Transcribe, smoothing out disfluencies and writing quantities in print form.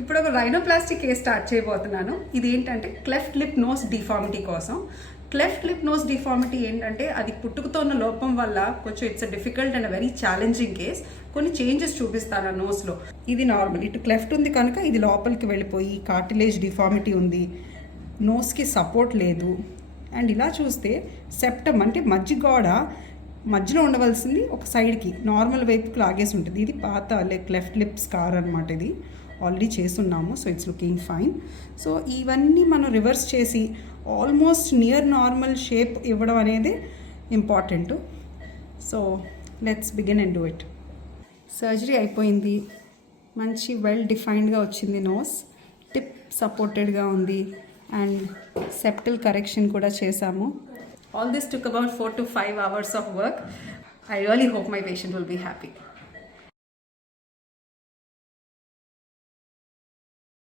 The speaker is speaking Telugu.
ఇప్పుడు ఒక రైనోప్లాస్టీ కేస్ స్టార్ట్ చేయబోతున్నాను. ఇది ఏంటంటే క్లెఫ్ట్ లిప్ నోస్ డిఫార్మిటీ కోసం. క్లెఫ్ట్ లిప్ నోస్ డిఫార్మిటీ ఏంటంటే అది పుట్టుకతో ఉన్న లోపం వల్ల కొంచెం it's difficult and very challenging case. కొన్ని చేంజెస్ చూపిస్తాను ఆ నోస్లో. ఇది నార్మల్, ఇటు క్లెఫ్ట్ ఉంది కనుక ఇది లోపలికి వెళ్ళిపోయి కార్టిలేజ్ డిఫార్మిటీ ఉంది, నోస్కి సపోర్ట్ లేదు. అండ్ ఇలా చూస్తే సెప్టమ్ అంటే మధ్యగోడ మధ్యలో ఉండవలసింది ఒక సైడ్కి నార్మల్ వైపుకి లాగేసి ఉంటుంది. ఇది పాత క్లెఫ్ట్ లిప్ స్కార్ అనమాట. ఇది ఆల్రెడీ చేస్తున్నాము, so it's looking fine. So ఇవన్నీ మనం రివర్స్ చేసి ఆల్మోస్ట్ నియర్ నార్మల్ షేప్ ఇవ్వడం అనేది important. So let's begin and do it. Surgery అయిపోయింది, మంచి వెల్ డిఫైన్డ్గా వచ్చింది నోస్, టిప్ సపోర్టెడ్గా ఉంది అండ్ సెప్టల్ కరెక్షన్ కూడా చేశాము. All this took about 4 to 5 hours of work. I really hope my patient will be happy.